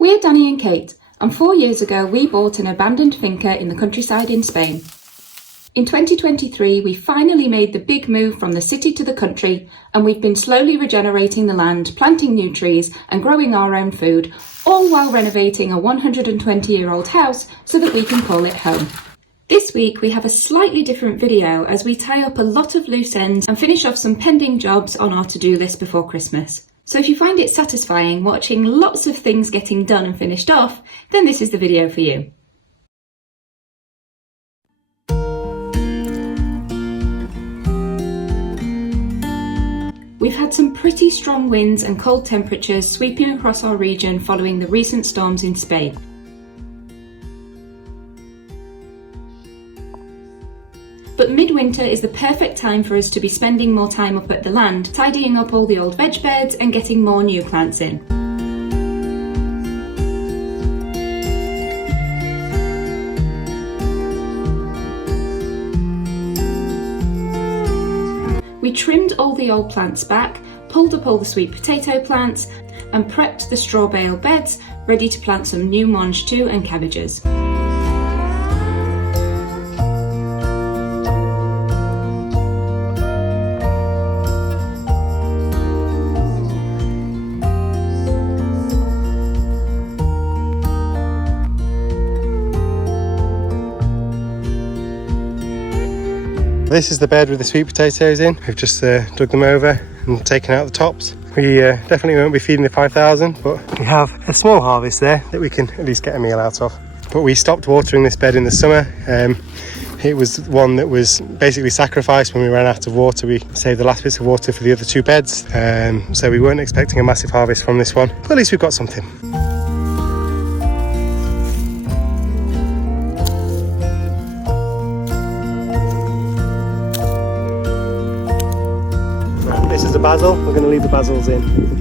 We're Danny and Kate, and 4 years ago we bought an abandoned finca in the countryside in Spain. In 2023 we finally made the big move from the city to the country, and we've been slowly regenerating the land, planting new trees and growing our own food, all while renovating a 120-year-old house so that we can call it home. This week we have a slightly different video as we tie up a lot of loose ends and finish off some pending jobs on our to-do list before Christmas. So if you find it satisfying watching lots of things getting done and finished off, then this is the video for you. We've had some pretty strong winds and cold temperatures sweeping across our region following the recent storms in Spain. But midwinter is the perfect time for us to be spending more time up at the land, tidying up all the old veg beds and getting more new plants in. We trimmed all the old plants back, pulled up all the sweet potato plants and prepped the straw bale beds, ready to plant some new mange too and cabbages. This is the bed with the sweet potatoes in. We've just dug them over and taken out the tops. We definitely won't be feeding the 5,000, but we have a small harvest there that we can at least get a meal out of. But we stopped watering this bed in the summer. It was one that was basically sacrificed when we ran out of water. We saved the last bits of water for the other two beds, so we weren't expecting a massive harvest from this one, but at least we've got something. This is the basil. We're going to leave the basils in.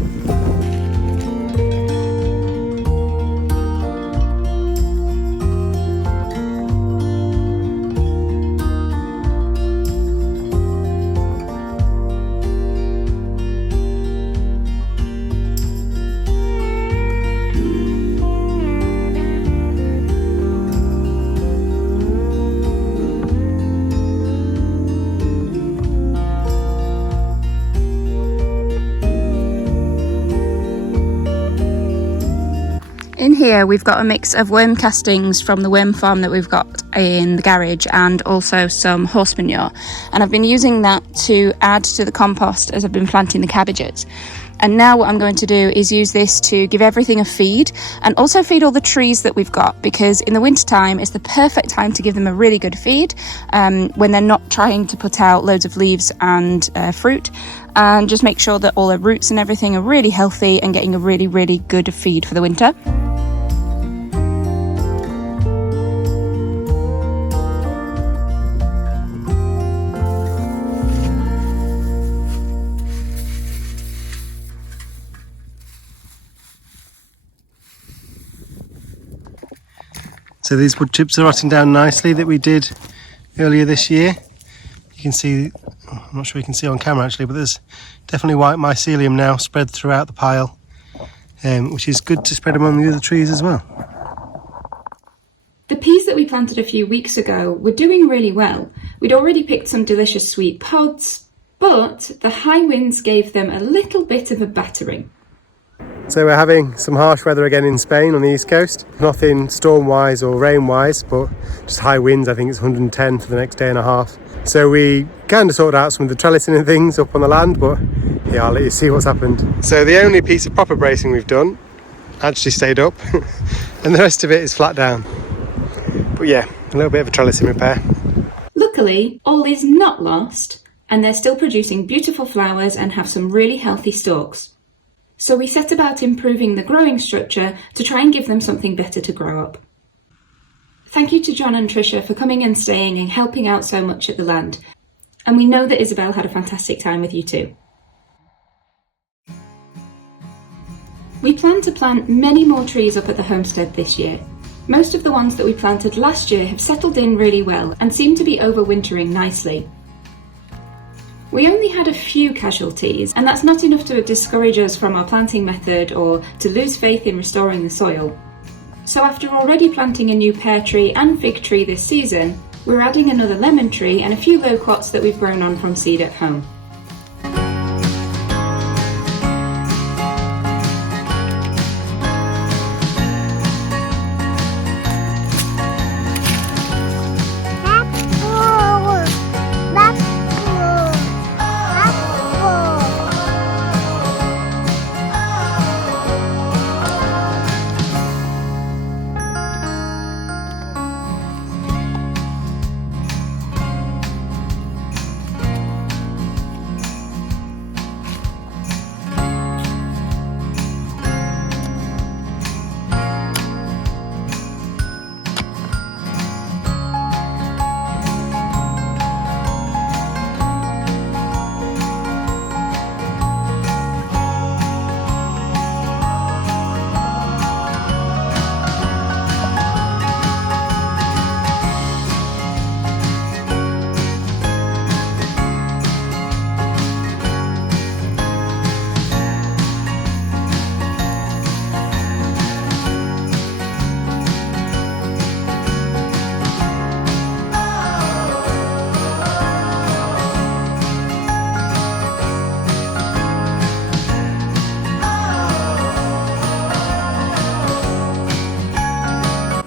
In here we've got a mix of worm castings from the worm farm that we've got in the garage and also some horse manure, and I've been using that to add to the compost as I've been planting the cabbages. And now what I'm going to do is use this to give everything a feed and also feed all the trees that we've got, because in the winter time it's the perfect time to give them a really good feed when they're not trying to put out loads of leaves and fruit, and just make sure that all their roots and everything are really healthy and getting a really good feed for the winter. So these wood chips are rotting down nicely that we did earlier this year. You can see, I'm not sure you can see on camera actually, but there's definitely white mycelium now spread throughout the pile, which is good to spread among the other trees as well. The peas that we planted a few weeks ago were doing really well. We'd already picked some delicious sweet pods, but the high winds gave them a little bit of a battering. So we're having some harsh weather again in Spain on the east coast. Nothing storm-wise or rain-wise, but just high winds. I think it's 110 for the next day and a half. So we kind of sorted out some of the trellising and things up on the land, but yeah, I'll let you see what's happened. So the only piece of proper bracing we've done actually stayed up, and the rest of it is flat down. But yeah, a little bit of a trellising repair. Luckily, all is not lost, and they're still producing beautiful flowers and have some really healthy stalks. So we set about improving the growing structure to try and give them something better to grow up. Thank you to John and Tricia for coming and staying and helping out so much at the land. And we know that Isabelle had a fantastic time with you too. We plan to plant many more trees up at the homestead this year. Most of the ones that we planted last year have settled in really well and seem to be overwintering nicely. We only had a few casualties, and that's not enough to discourage us from our planting method or to lose faith in restoring the soil. So after already planting a new pear tree and fig tree this season, we're adding another lemon tree and a few loquats that we've grown on from seed at home.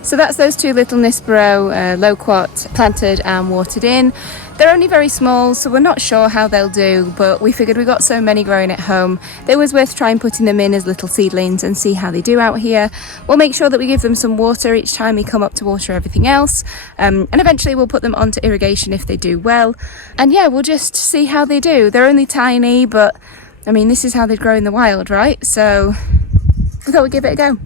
So that's those two little Nispero loquat planted and watered in. They're only very small, so we're not sure how they'll do, but we figured we got so many growing at home, they was worth trying putting them in as little seedlings and see how they do out here. We'll make sure that we give them some water each time we come up to water everything else, and eventually we'll put them onto irrigation if they do well. And yeah, we'll just see how they do. They're only tiny, but I mean, this is how they'd grow in the wild, right? So we thought we'd give it a go.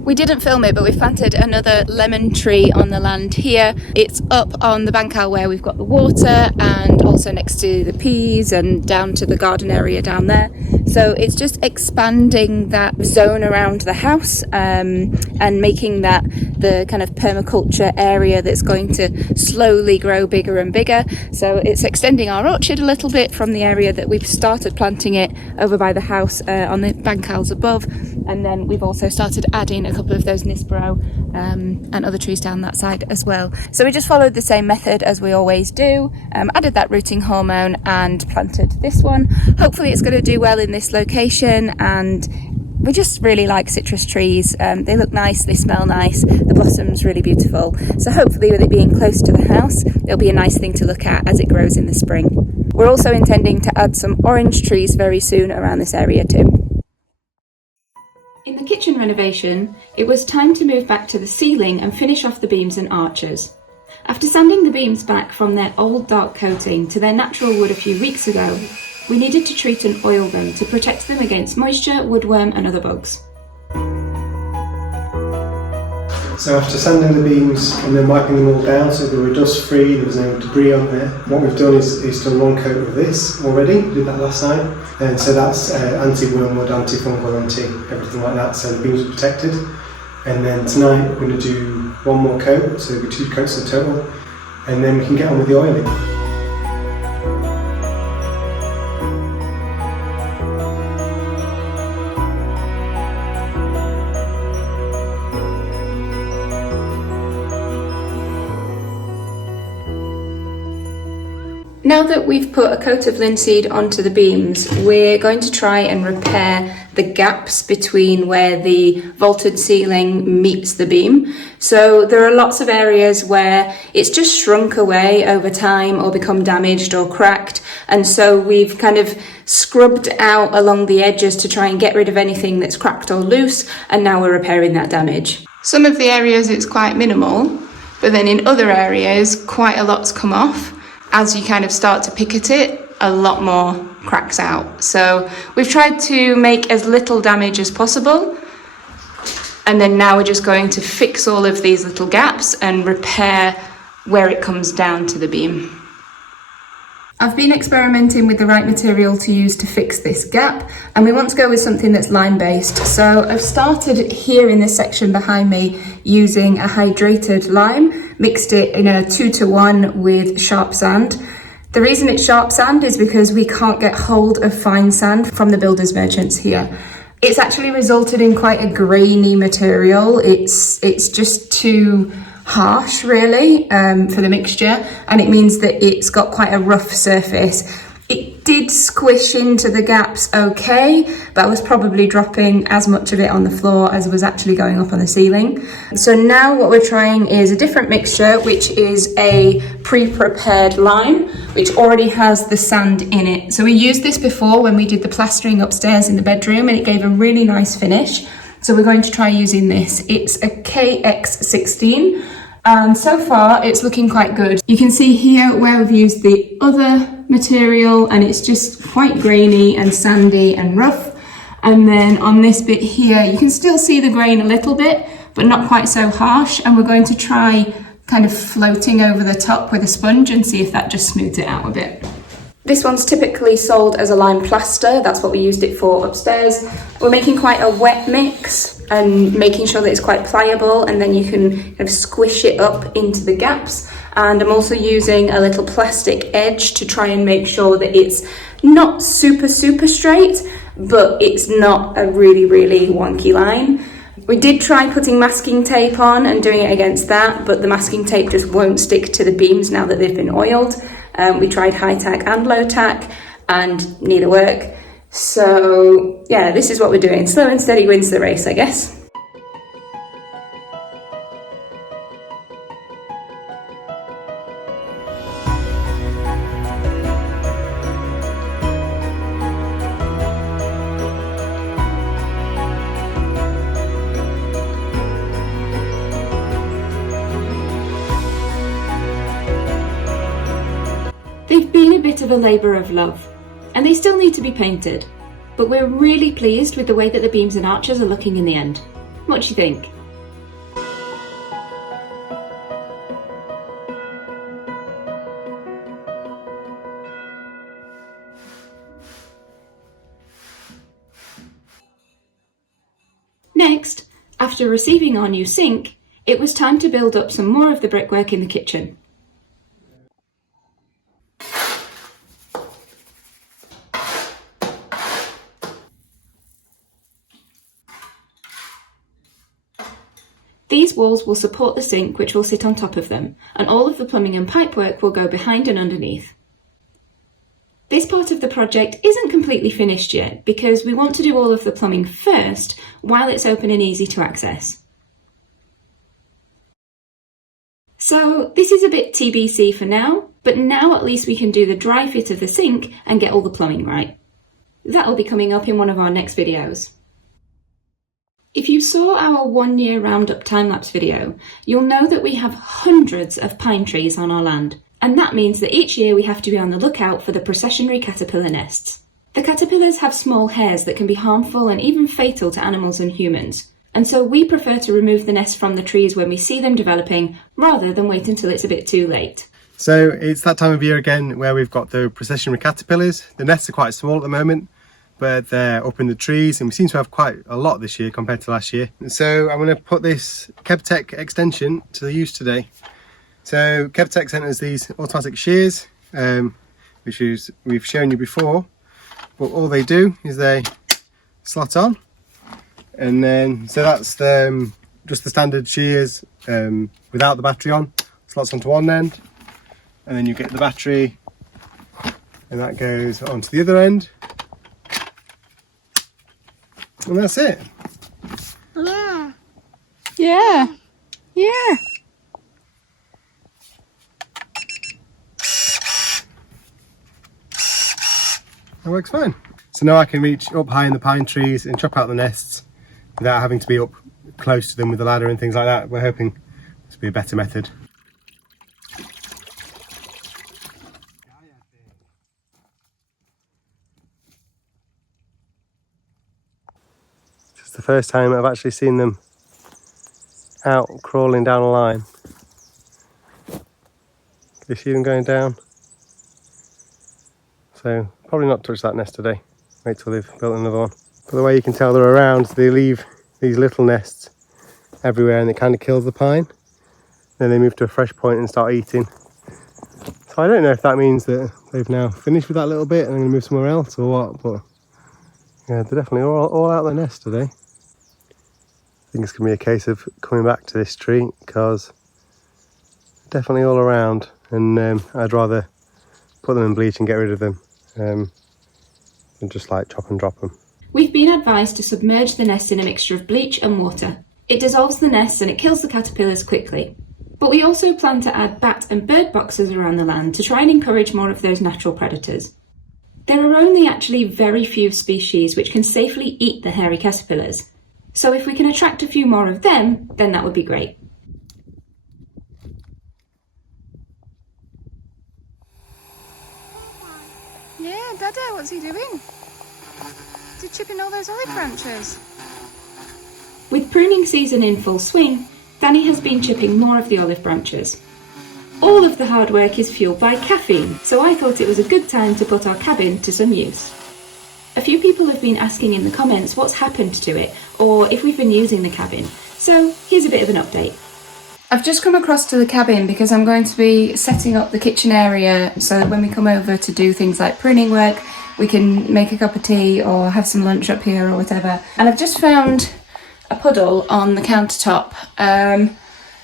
We didn't film it, but we've planted another lemon tree on the land here. It's up on the bancal where we've got the water, and also next to the peas and down to the garden area down there. So it's just expanding that zone around the house and making that the kind of permaculture area that's going to slowly grow bigger and bigger. So it's extending our orchard a little bit from the area that we've started planting it over by the house on the bancals above. And then we've also started adding a couple of those Nispero and other trees down that side as well. So we just followed the same method as we always do, added that rooting hormone and planted this one. Hopefully it's going to do well in this location, and we just really like citrus trees. They look nice, they smell nice, the blossom's really beautiful. So hopefully with it being close to the house, it'll be a nice thing to look at as it grows in the spring. We're also intending to add some orange trees very soon around this area too. In the kitchen renovation, it was time to move back to the ceiling and finish off the beams and arches. After sanding the beams back from their old dark coating to their natural wood a few weeks ago, we needed to treat and oil them to protect them against moisture, woodworm and other bugs. So after sanding the beams and then wiping them all down so they were dust free, there was no debris on there, what we've done is done one coat of this already. We did that last night, and so that's anti-wormwood, anti-fungal, anti-everything like that, so the beams are protected. And then tonight we're going to do one more coat, so there'll be 2 coats in total, and then we can get on with the oiling. Now that we've put a coat of linseed onto the beams, we're going to try and repair the gaps between where the vaulted ceiling meets the beam. So there are lots of areas where it's just shrunk away over time or become damaged or cracked. And so we've kind of scrubbed out along the edges to try and get rid of anything that's cracked or loose. And now we're repairing that damage. Some of the areas it's quite minimal, but then in other areas quite a lot's come off. As you kind of start to pick at it, a lot more cracks out. So we've tried to make as little damage as possible. And then now we're just going to fix all of these little gaps and repair where it comes down to the beam. I've been experimenting with the right material to use to fix this gap, and we want to go with something that's lime-based. So I've started here in this section behind me using a hydrated lime, mixed it in a 2-to-1 with sharp sand. The reason it's sharp sand is because we can't get hold of fine sand from the builders merchants here. It's actually resulted in quite a grainy material. It's just too harsh really for the mixture, and it means that it's got quite a rough surface. It did squish into the gaps okay, but I was probably dropping as much of it on the floor as was actually going up on the ceiling. So now what we're trying is a different mixture, which is a pre-prepared lime, which already has the sand in it. So we used this before when we did the plastering upstairs in the bedroom, and it gave a really nice finish. So we're going to try using this. It's a KX16, and so far it's looking quite good. You can see here where we've used the other material, and it's just quite grainy and sandy and rough. And then on this bit here, you can still see the grain a little bit, but not quite so harsh. And we're going to try kind of floating over the top with a sponge and see if that just smooths it out a bit. This one's typically sold as a lime plaster. That's what we used it for upstairs. We're making quite a wet mix and making sure that it's quite pliable, and then you can kind of squish it up into the gaps. And I'm also using a little plastic edge to try and make sure that it's not super straight, but it's not a really wonky line. We did try putting masking tape on and doing it against that, but the masking tape just won't stick to the beams now that they've been oiled. We tried high tack and low tack, and neither work. So yeah, this is what we're doing. Slow and steady wins the race, I guess. They've been a bit of a labour of love, and they still need to be painted, but we're really pleased with the way that the beams and arches are looking in the end. What do you think? Next, after receiving our new sink, it was time to build up some more of the brickwork in the kitchen. These walls will support the sink, which will sit on top of them, and all of the plumbing and pipework will go behind and underneath. This part of the project isn't completely finished yet because we want to do all of the plumbing first while it's open and easy to access. So this is a bit TBC for now, but now at least we can do the dry fit of the sink and get all the plumbing right. That'll be coming up in one of our next videos. If you saw our 1 year roundup time-lapse video, you'll know that we have hundreds of pine trees on our land, and that means that each year we have to be on the lookout for the processionary caterpillar nests. The caterpillars have small hairs that can be harmful and even fatal to animals and humans, and so we prefer to remove the nests from the trees when we see them developing, rather than wait until it's a bit too late. So it's that time of year again where we've got the processionary caterpillars. The nests are quite small at the moment, but they're up in the trees, and we seem to have quite a lot this year compared to last year. So I'm going to put this KebTech extension to the use today. So KebTech sent us these automatic shears, which we've shown you before, but all they do is they slot on, and then so that's just the standard shears without the battery on. Slots onto one end, and then you get the battery, and that goes onto the other end. And that's it. Yeah. Yeah. Yeah. That works fine. So now I can reach up high in the pine trees and chop out the nests without having to be up close to them with the ladder and things like that. We're hoping this will be a better method. It's the first time I've actually seen them out crawling down a line. Can you see them going down? So probably not touch that nest today. Wait till they've built another one. But the way you can tell they're around, they leave these little nests everywhere, and it kind of kills the pine. Then they move to a fresh point and start eating. So I don't know if that means that they've now finished with that little bit and I'm going to move somewhere else or what, but yeah, they're definitely all out of the nest today. I think it's going to be a case of coming back to this tree because they're definitely all around, and I'd rather put them in bleach and get rid of them than just like chop and drop them. We've been advised to submerge the nest in a mixture of bleach and water. It dissolves the nest and it kills the caterpillars quickly. But we also plan to add bat and bird boxes around the land to try and encourage more of those natural predators. There are only actually very few species which can safely eat the hairy caterpillars, so if we can attract a few more of them, then that would be great. Yeah, Dada, what's he doing? Is he chipping all those olive branches? With pruning season in full swing, Danny has been chipping more of the olive branches. All of the hard work is fueled by caffeine, so I thought it was a good time to put our cabin to some use. A few people have been asking in the comments what's happened to it, or if we've been using the cabin, so here's a bit of an update. I've just come across to the cabin because I'm going to be setting up the kitchen area so that when we come over to do things like pruning work, we can make a cup of tea or have some lunch up here or whatever. And I've just found a puddle on the countertop.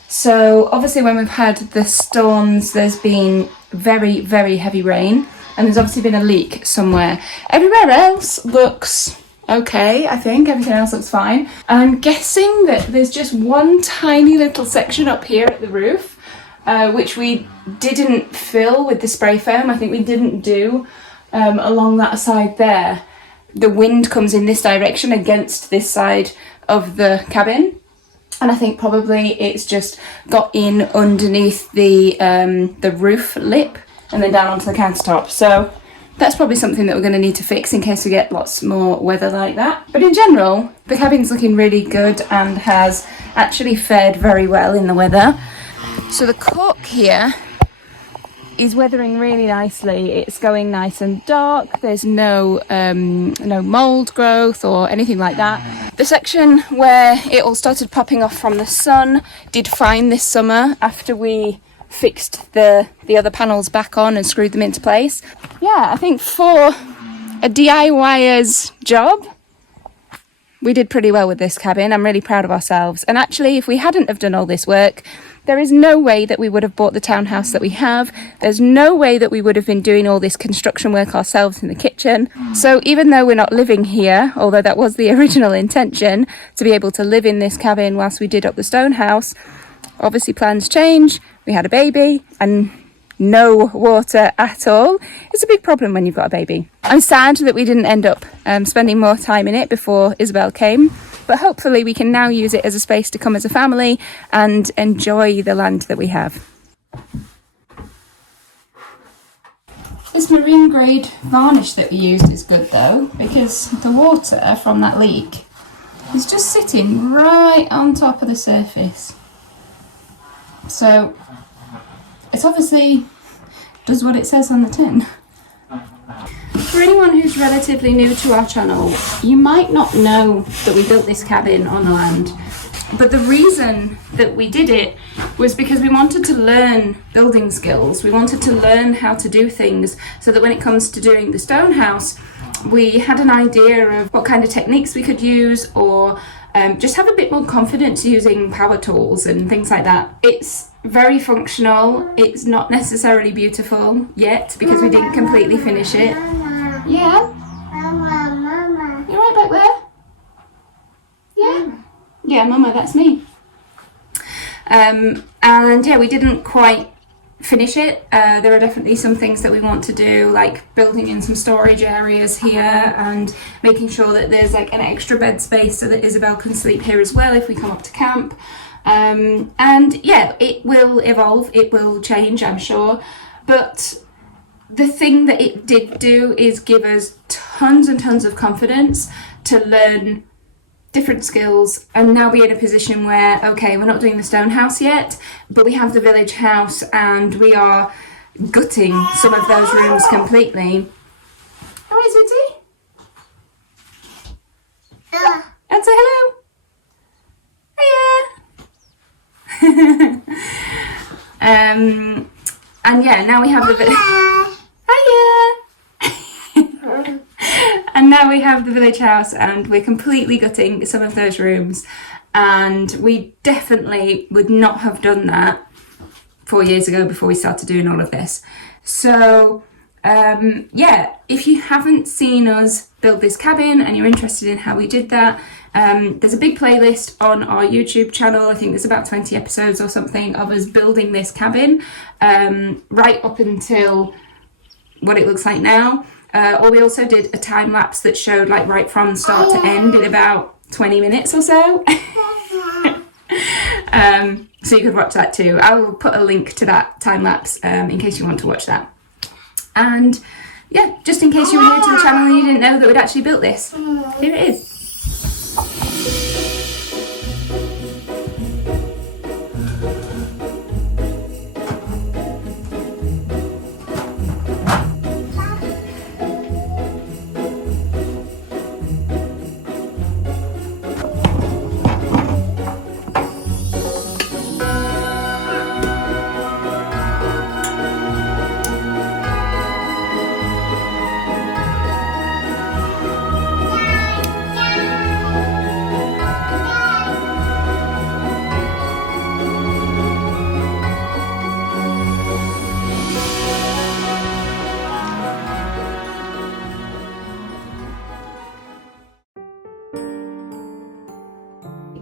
So obviously when we've had the storms, there's been very, very heavy rain, and there's obviously been a leak somewhere. Everywhere else looks okay, I think. Everything else looks fine. I'm guessing that there's just one tiny little section up here at the roof, which we didn't fill with the spray foam. I think we didn't do along that side there. The wind comes in this direction against this side of the cabin, and I think probably it's just got in underneath the roof lip and then down onto the countertop. So that's probably something that we're going to need to fix in case we get lots more weather like that. But in general, the cabin's looking really good and has actually fared very well in the weather. So the cook here is weathering really nicely. It's going nice and dark. There's no mold growth or anything like that. The section where it all started popping off from the sun did fine this summer after we fixed the other panels back on and screwed them into place. Yeah, I think for a DIYer's job, we did pretty well with this cabin. I'm really proud of ourselves. And actually, if we hadn't have done all this work, there is no way that we would have bought the townhouse that we have. There's no way that we would have been doing all this construction work ourselves in the kitchen. So even though we're not living here, although that was the original intention, to be able to live in this cabin whilst we did up the stone house, obviously plans change. We had a baby and no water at all. It's a big problem when you've got a baby. I'm sad that we didn't end up spending more time in it before Isabelle came, but hopefully we can now use it as a space to come as a family and enjoy the land that we have. This marine grade varnish that we used is good though, because the water from that leak is just sitting right on top of the surface. So it obviously does what it says on the tin. For anyone who's relatively new to our channel, you might not know that we built this cabin on the land, but the reason that we did it was because we wanted to learn building skills. We wanted to learn how to do things so that when it comes to doing the stone house, we had an idea of what kind of techniques we could use, or just have a bit more confidence using power tools and things like that. It's very functional. It's not necessarily beautiful yet because we didn't completely finish it. Yeah? Mama. You right back there? Yeah? Yeah, Mama, that's me. And yeah, we didn't quite finish it. There are definitely some things that we want to do, like building in some storage areas here and making sure that there's like an extra bed space so that Isabelle can sleep here as well if we come up to camp. And yeah, it will evolve, it will change, I'm sure, but the thing that it did do is give us tons and tons of confidence to learn different skills and now be in a position where, okay, we're not doing the stone house yet, but we have the village house and we are gutting some of those rooms completely. Oh, is it? And say hello. Hiya. And yeah, now we have the Hiya! And now we have the village house, and we're completely gutting some of those rooms. And we definitely would not have done that 4 years ago before we started doing all of this. So yeah, if you haven't seen us build this cabin and you're interested in how we did that, there's a big playlist on our YouTube channel. I think there's about 20 episodes or something of us building this cabin, right up until what it looks like now. Or we also did a time lapse that showed like right from start to end in about 20 minutes or so. So you could watch that too. I will put a link to that time lapse in case you want to watch that. And yeah, just in case you were new to the channel and you didn't know that we'd actually built this, here it is.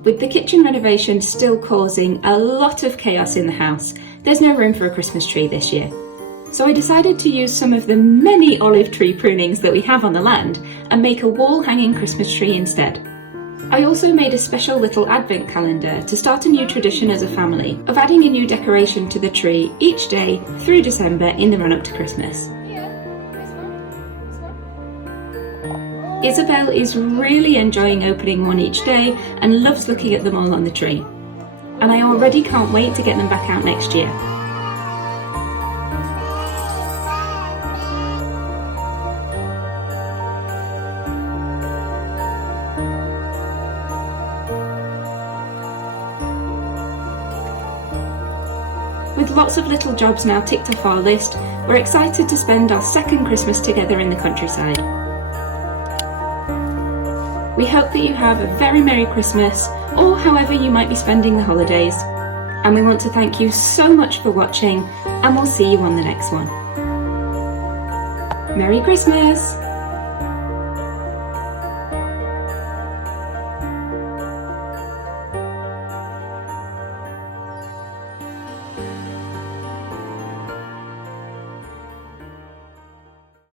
With the kitchen renovation still causing a lot of chaos in the house, there's no room for a Christmas tree this year. So I decided to use some of the many olive tree prunings that we have on the land and make a wall hanging Christmas tree instead. I also made a special little advent calendar to start a new tradition as a family of adding a new decoration to the tree each day through December in the run up to Christmas. Isabelle is really enjoying opening one each day and loves looking at them all on the tree. And I already can't wait to get them back out next year. With lots of little jobs now ticked off our list, we're excited to spend our second Christmas together in the countryside. We hope that you have a very Merry Christmas, or however you might be spending the holidays. And we want to thank you so much for watching, and we'll see you on the next one. Merry Christmas!